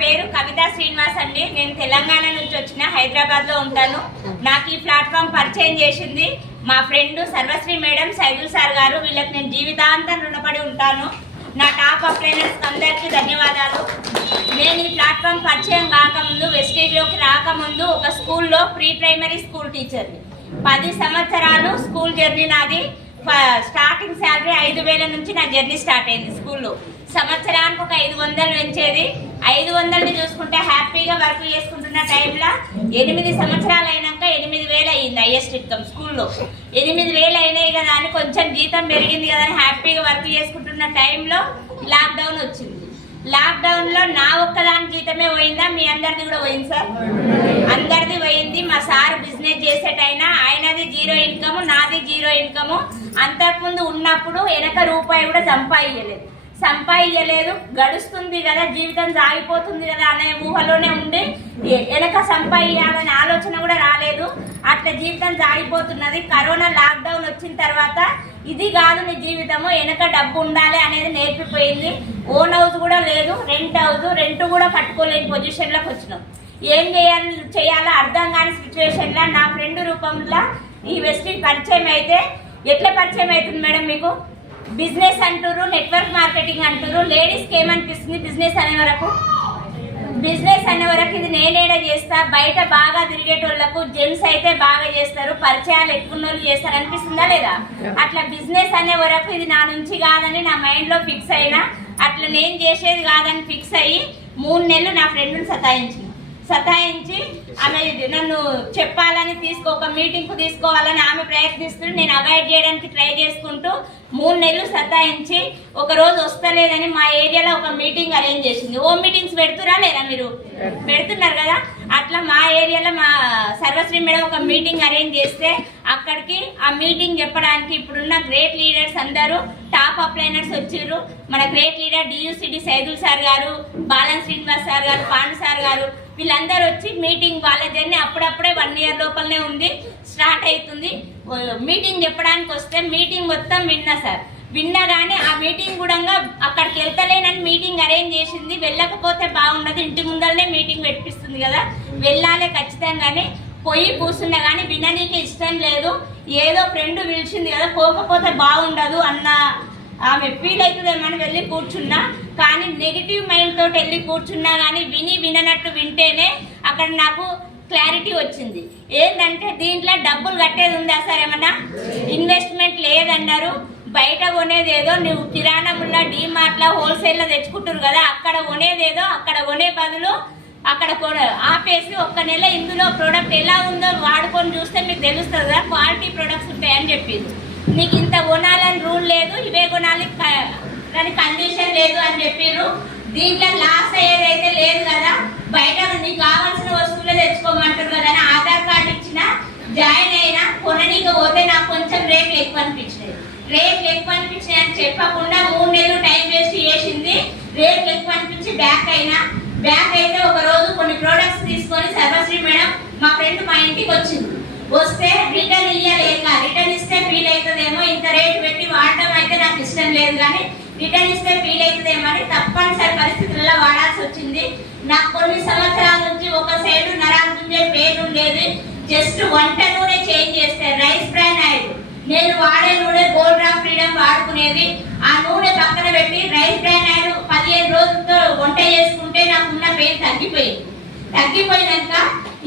పేరు కవిత శ్రీనివాస్ అండి. నేను తెలంగాణ నుంచి వచ్చిన హైదరాబాద్లో ఉంటాను. నాకు ఈ ప్లాట్ఫామ్ పరిచయం చేసింది మా friend Sarvasri madam Saidul sir గారు. వీళ్ళకి నేను జీవితాంతం రుణపడి ఉంటాను. నా టాప్ అప్లైనర్స్ అందరికీ ధన్యవాదాలు. నేను ఈ ప్లాట్ఫామ్ పరిచయం కాకముందు వెస్టేజ్లోకి రాకముందు ఒక స్కూల్లో ప్రీ ప్రైమరీ స్కూల్ టీచర్ని. పది సంవత్సరాలు స్కూల్ జర్నీ నాది. ఫ- స్టార్టింగ్ శాలరీ ఐదు వేల నుంచి నా జర్నీ స్టార్ట్ అయింది స్కూల్లో. సంవత్సరానికి ఒక ఐదు వందలు పెంచేది. ఐదు వందలని చూసుకుంటే హ్యాపీగా వర్క్ చేసుకుంటున్న టైంలో ఎనిమిది సంవత్సరాలు అయినాక ఎనిమిది వేలు అయ్యింది హైయెస్ట్ ఇన్కమ్ స్కూల్లో. ఎనిమిది వేలు అయినాయి కదా అని కొంచెం జీతం పెరిగింది కదా అని హ్యాపీగా వర్క్ చేసుకుంటున్న టైంలో లాక్డౌన్ వచ్చింది. లాక్డౌన్లో నా ఒక్కదాని జీతమే పోయిందా? మీ అందరిది కూడా పోయింది సార్. అందరిది పోయింది. మా సార్ బిజినెస్ చేసేటైనా ఆయనది జీరో ఇన్కమ్ నాది జీరో ఇన్కమ్. అంతకుముందు ఉన్నప్పుడు వెనక రూపాయి కూడా సంపాదించలేదు. సంపాదించలేదు గడుస్తుంది కదా జీవితం సాగిపోతుంది కదా అనే ఊహలోనే ఉండి వెనక సంపాదించాలనే ఆలోచన కూడా రాలేదు. అట్లా జీవితం సాగిపోతున్నది. కరోనా లాక్డౌన్ వచ్చిన తర్వాత ఇది కాదు నీ జీవితము వెనక డబ్బు ఉండాలి అనేది నేర్పిపోయింది. ఓన్ హౌస్ కూడా లేదు రెంట్ హౌస్ రెంట్ కూడా కట్టుకోలేని పొజిషన్లోకి వచ్చినాం. ఏం చేయాలి చేయాలో అర్థం కాని సిచ్యువేషన్లో నా ఫ్రెండ్ రూపంలో ఈ వెస్టీ పరిచయం అయితే ఎట్లా పరిచయం అవుతుంది మేడం మీకు? బిజినెస్ అంటారు నెట్వర్క్ మార్కెటింగ్ అంటారు లేడీస్కి ఏమనిపిస్తుంది బిజినెస్ అనే వరకు? బిజినెస్ అనే వరకు ఇది నేనేడే చేస్తా బయట బాగా తిరిగేటోళ్ళకు జెంట్స్ అయితే బాగా చేస్తారు పరిచయాలు ఎక్కువ చేస్తారు అనిపిస్తుందా లేదా? అట్లా బిజినెస్ అనే వరకు ఇది నా నుంచి కాదని నా మైండ్లో ఫిక్స్ అయినా అట్లా నేను చేసేది కాదని ఫిక్స్ అయ్యి మూడు నెలలు నా ఫ్రెండ్ని సతాయించిన సతాయించి ఆమె నన్ను చెప్పాలని తీసుకో ఒక మీటింగ్కు తీసుకోవాలని ఆమె ప్రయత్నిస్తూ నేను అవాయిడ్ చేయడానికి ట్రై చేసుకుంటూ మూడు నెలలు సతాయించి ఒక రోజు వస్తలేదని మా ఏరియాలో ఒక మీటింగ్ అరేంజ్ చేసింది. ఓ మీటింగ్స్ పెడుతురా లేదా మీరు? పెడుతున్నారు కదా. అట్లా మా ఏరియాలో మా సర్వశ్రీ మేడం ఒక మీటింగ్ అరేంజ్ చేస్తే అక్కడికి ఆ మీటింగ్ చెప్పడానికి ఇప్పుడున్న గ్రేట్ లీడర్స్ అందరూ టాప్ అప్లైనర్స్ వచ్చారు మన గ్రేట్ లీడర్ డియూసిడి సైదుల్ సార్ గారు బాలన్ శ్రీనివాస్ సార్ గారు పాండు సార్ గారు వీళ్ళందరూ వచ్చి మీటింగ్ వాళ్ళ జర్నీ అప్పుడప్పుడే వన్ ఇయర్ లోపలనే ఉంది స్టార్ట్ అవుతుంది మీటింగ్ చెప్పడానికి వస్తే మీటింగ్ మొత్తం విన్నా సార్ విన్నా కానీ ఆ మీటింగ్ కూడా అక్కడికి వెళ్తలేనని మీటింగ్ అరేంజ్ చేసింది. వెళ్ళకపోతే బాగుండదు. ఇంటి ముందరనే మీటింగ్ పెట్టిస్తుంది కదా. వెళ్ళాలి ఖచ్చితంగానే. పోయి కూర్చున్నా కానీ విననీకి ఇష్టం లేదు. ఏదో ఫ్రెండ్ పిలిచింది కదా. పోకపోతే బాగుండదు అన్న ఆమె ఫీల్ అవుతుందేమని వెళ్ళి కూర్చున్నా. కానీ నెగిటివ్ మైండ్ తోటి వెళ్ళి కూర్చున్నా కానీ విని విననట్టు వింటేనే అక్కడ నాకు క్లారిటీ వచ్చింది. ఏంటంటే దీంట్లో డబ్బులు కట్టేది ఉందా సార్ ఏమన్నా? ఇన్వెస్ట్మెంట్ లేదన్నారు. బయట కొనేది ఏదో నువ్వు కిరాణంలో డీమార్ట్లో హోల్సేల్లో తెచ్చుకుంటారు కదా అక్కడ కొనేది ఏదో అక్కడ కొనే బదులు అక్కడ ఆపేసి ఒక్క నెల ఇందులో ప్రోడక్ట్ ఎలా ఉందో వాడుకొని చూస్తే మీకు తెలుస్తుంది కదా క్వాలిటీ ప్రొడక్ట్స్ ఉంటాయని చెప్పింది నీకు ఇంత కొనాలని రూల్ లేదు ఇవే కొనాలి దాని కండిషన్ లేదు అని చెప్పారు దీంట్లో లాస్ అయ్యేదైతే లేదు కదా బయట నీకు కావాల్సిన వస్తువులే తెచ్చుకోమంటారు కదా అని ఆధార్ కార్డు ఇచ్చిన జాయిన్ అయినా కొననీకి పోతే నాకు కొంచెం రేట్లు ఎక్కువ అనిపించినాయి. రేట్లు ఎక్కువ అనిపించినాయి అని చెప్పకుండా మూడు నెలలు టైం వేస్ట్ చేసింది. రేట్లు ఎక్కువ అనిపించి బ్యాక్ అయినా. బ్యాక్ అయితే ఒక రోజు కొన్ని ప్రోడక్ట్స్ తీసుకొని సర్వశ్రీ మేడం మా ఫ్రెండ్ మా ఇంటికి వచ్చింది. వస్తే రిటర్న్ ఇయ్యలేక రిటర్న్ ఇస్తే ఫీల్ అవుతుందేమో ఇంత రేట్ పెట్టి వాడడం అయితే నాకు ఇష్టం లేదు కానీ రిటర్న్ ఇస్తే ఫీల్ అవుతుందేమో అని తప్పనిసరి పరిస్థితుల్లో వాడాల్సి వచ్చింది. నాకు కొన్ని సంవత్సరాల నుంచి ఒక సైడ్ నరాకుంజే పేరు ఉండేది. జస్ట్ వంట నూనె చేంజ్ చేస్తే రైస్ బ్రాండ్ ఆయిల్ నేను వాడే నూనె గోల్డ్ డ్రాప్ ఫ్రీడమ్ వాడుకునేది. ఆ నూనె పక్కన పెట్టి రైస్ బ్రాండ్ ఆయిల్ పదిహేను రోజులతో వంట చేసుకుంటే నాకున్న పెయిన్ తగ్గిపోయింది. తగ్గిపోయినాక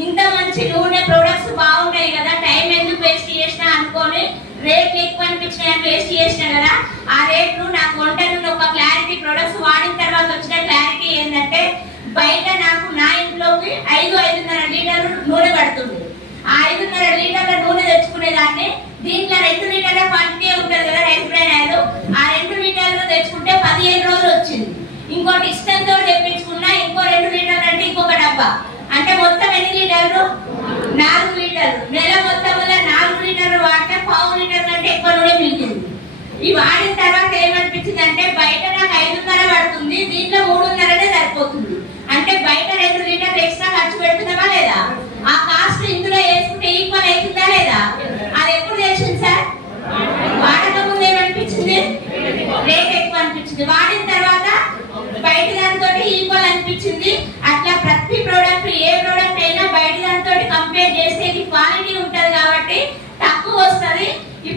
ఇంత మంచి నూనె ప్రొడక్ట్స్ బాగున్నాయి కదా టైం ఎందుకు వేస్ట్ చేసినా అనుకొని రేట్లు ఎక్కువ అనిపించినాయని వేస్ట్ చేసిన కదా ఆ రేట్లు నాకు వంట నుండి ఒక క్లారిటీ ప్రొడక్ట్స్ వాడిన తర్వాత వచ్చిన క్లారిటీ ఏంటంటే బయట నాకు నా ఇంట్లోకి ఐదు ఐదున్నర లీటర్లు నూనె పడుతుంది. ఆ ఐదున్నర లీటర్ల నూనె తెచ్చుకునేదాన్ని దీంట్లో రెండు లీటర్ల క్వాంటిటీ ఉంటుంది కదా రైస్ బ్రాండ్ ఆయిల్ ఆ రెండు లీటర్లు తెచ్చుకుంటే పదిహేను రోజులు వచ్చింది. ఇంకోటి ఇష్టంతో తెప్పించుకున్నా ఇంకో రెండు లీటర్లు అంటే ఇంకొక డబ్బా. అంటే మొత్తం ఎన్ని లీటర్లు? నాలుగు లీటర్లు. నెల మొత్తం వల్ల నాలుగు లీటర్లు వాడితే పావు లీటర్ కంటే ఎక్కువ నూనె మిగిలింది. ఈ వాడిన తర్వాత ఏమనిపించింది అంటే బయట నాకు ఐదున్నర పడుతుంది దీంట్లో మూడున్నరనే సరిపోతుంది. అంటే బయట రెండు లీటర్లు ఎక్స్ట్రా ఖర్చు పెడుతున్నావా లేదా? ఆ కాస్ట్ ఇందులో వేసుకుంటే ఈక్వల్ అవుతుందా లేదా అది ఎప్పుడు తెలిసింది సార్ వాడక ముందు ఏమనిపించింది రేట్ ఎక్కువ అనిపించింది వాడిన తర్వాత బయట దానితో ఈక్వల్ అనిపించింది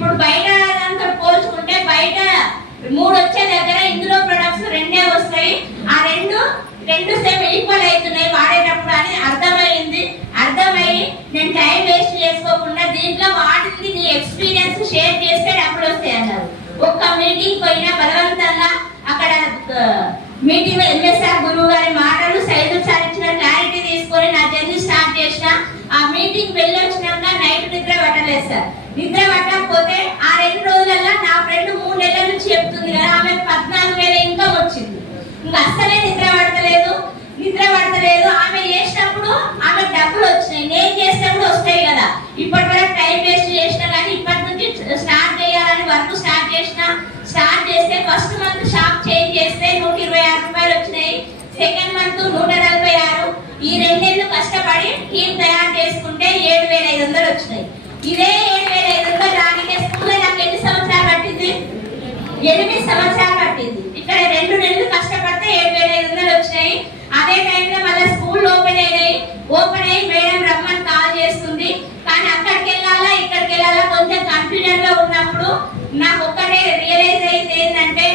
ఇప్పుడు బయట దాంతో పోల్చుకుంటే బయట మూడు వచ్చే దగ్గర ఇందులో ప్రొడక్ట్స్ రెండే వస్తాయి. ఆ రెండు రెండు సేమ్ ఈక్వల్ అవుతున్నాయి. వాడేటప్పుడు అని అర్థమైంది. అర్థమయ్యి నేను టైం వేస్ట్ చేసుకోకుండా దీంట్లో వాటిని నీ ఎక్స్పీరియన్స్ షేర్ చేస్తే డబ్బులు వస్తాయి అన్నారు. ఒక్క మీటింగ్ పోయినా బలవంతంగా అక్కడ మీటింగ్లో ఎంఎస్ఆర్ గురువు గారి మాటలు సైజు సార్ ఇచ్చిన క్లారిటీ తీసుకొని నా జర్నీ స్టార్ట్ చేసిన. ఆ మీటింగ్ వెళ్ళి వచ్చినాక నైట్ నిద్ర పట్టలేదు సార్. నిద్ర పట్టకపోతే ఆ రెండు రోజులలో నా ఫ్రెండ్ మూడు నెలల నుంచి ఆమె పద్నాలుగు వేల ఇంకా వచ్చింది. ఇంకా అస్సలే నిద్ర పడతలేదు. నిద్ర పడతలేదు. ఆమె చేసినప్పుడు ఆమె డబ్బులు వచ్చినాయి. నేను చేసినప్పుడు వస్తాయి కదా. ఇప్పటి వరకు టైం వేస్ట్ చేసినా కానీ ఇప్పటి నుంచి స్టార్ట్ చేయాలని వర్క్ స్టార్ట్ చేసిన స్టార్ట్ చేస్తే ఫస్ట్ మంత్ షాప్ చేంజ్ చేస్తే నూట ఇరవై ఆరు రూపాయలు వచ్చినాయి. సెకండ్ మంత్ నూట నలభై ఆరు. ఈ రెండేళ్ళు కష్టపడి టీం తయారు చేసుకుంటే ఏడు వేల ఐదు వందలు వచ్చినాయి. ఇదే ఏడు వేల ఐదు వందలు రానికే స్కూల్లో నాకు ఎన్ని సంవత్సరాలు పట్టింది ఎనిమిది సంవత్సరాలు పట్టింది. ఇక్కడ రెండు నెలలు కష్టపడితే ఏడు వేల ఐదు వందలు వచ్చినాయి. అదే టైంలో మళ్ళీ స్కూల్ ఓపెన్ అయినాయి. ఓపెన్ అయ్యి మేడం రమ్మని కాల్ చేస్తుంది. కానీ అక్కడికి వెళ్ళాలా ఇక్కడికి వెళ్ళాలా కొంచెం కన్ఫ్యూజన్లో ఉన్నప్పుడు నాకు ఒక్కటే రియలైజ్ అయితే ఏంటంటే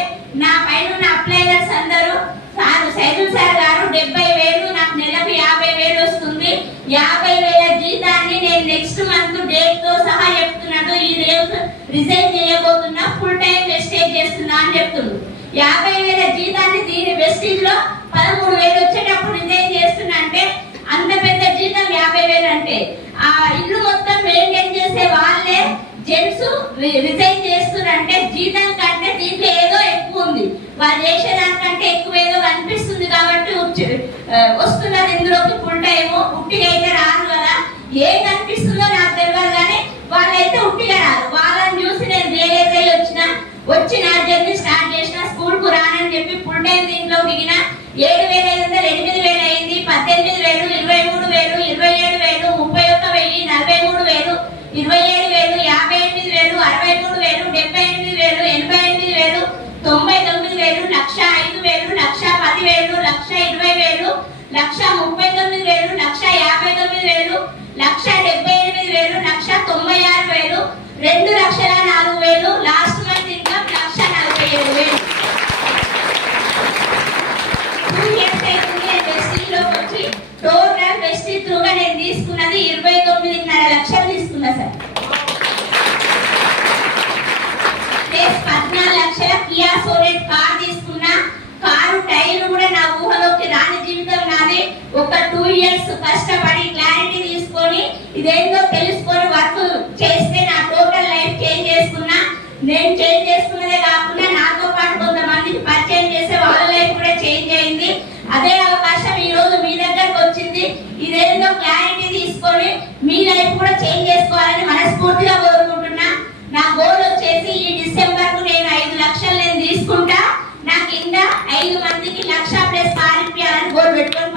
రిజైన్ చేయబోతున్నా ఫుల్ టైం వెస్టేజ్ చేస్తున్నా అని చెప్తున్నాడు యాభై వేల జీతాన్ని దీని వెస్టేజ్లో పదమూడు వేలు వచ్చేటప్పుడు రిజైన్ చేస్తున్నా అంటే అంత పెద్ద జీతం యాభై వేలు అంటే ఆ ఇల్లు మొత్తం మెయింటైన్ చేసే వాళ్ళే జెంట్స్ రిజైన్ చేస్తున్నారంటే జీతం కంటే దీంట్లో ఏదో ఎక్కువ ఉంది. వాళ్ళు చేసేదానికంటే ఎక్కువ ఏదో కనిపిస్తుంది కాబట్టి వస్తున్నది వస్తున్నారు ఇందులోకి ఫుల్ టైము ఉట్టిగా అయితే రారు కదా ఏం కనిపిస్తుందో నాకు తెలియదు కానీ వాళ్ళైతే ఉట్టిగా రారు వాళ్ళని చూసి నేను రియలైజ్ అయ్యి వచ్చిన వచ్చి నా జర్నీ స్టార్ట్ చేసిన స్కూల్కు రానని చెప్పి ఫుల్ టైం దీంట్లో దిగిన ఏడు వేల ఐదు వందలు ఎనిమిది వేలు అయింది పద్దెనిమిది వేలు ఇరవై మూడు వేలు ఇరవై ఏడు వేలు ముప్పై ఒక్క వెయ్యి నలభై మూడు వేలు ఇరవై ఏడు వేలు యాభై ఎనిమిది వేలు అరవై మూడు వేలు డెబ్బై ఎనిమిది వేలు ఎనభై ఎనిమిది వేలు తొంభై తొమ్మిది వేలు లక్ష ఐదు వేలు లక్ష పది వేలు లక్ష ఇరవై వేలు లక్ష ముప్పై తొమ్మిది వేలు లక్ష యాభై తొమ్మిది వేలు లక్ష డెబ్బై ఎనిమిది వేలు లక్ష తొంభై ఆరు వేలు రెండు లక్షల నాలుగు వేలు లాస్ట్ మంత్ ఇన్కమ్ లక్ష నలభై ఏడు వేలు టూ ఇయర్స్ అవుతుంది నేను వెస్టీలోకి వచ్చి టోటల్ వెస్టీ త్రూగా నేను తీసుకున్నది ఇరవై తొమ్మిదిన్నర లక్షలు తీసుకున్నా సార్ ప్లస్ పద్నాలుగు లక్షల కియా సోనెట్ కార్ తీసుకున్నా కారు టైర్ కూడా నా ఊహలోకి రాని జీవితం నాది ఒక టూ ఇయర్స్ కష్టపడి క్లారిటీ తీసుకొని ఇదేందో తెలుసుకొని వర్క్ చేస్తే నా టోటల్ లైఫ్ చేంజ్ చేసుకున్నా నేను చేంజ్ చేసుకున్నదే కాకుండా నాతో పాటు కొంతమందికి పరిచయం చేసే వాళ్ళ లైఫ్ కూడా చేంజ్ అయింది. అదే అవకాశం ఈ రోజు మీ దగ్గరకు వచ్చింది. ఇదేందో క్లారిటీ తీసుకొని మీ లైఫ్ కూడా చేంజ్ చేసుకోవాలని మనస్ఫూర్తిగా కోరుకుంటున్నా. నా గోల్ వచ్చేసి ఈ డిసెంబర్కు నేను ఐదు లక్షలు నేను తీసుకుంటా. నా కింద ఐదు మందికి లక్ష ప్లస్ పారిపోయాలని గోల్ పెట్టుకొని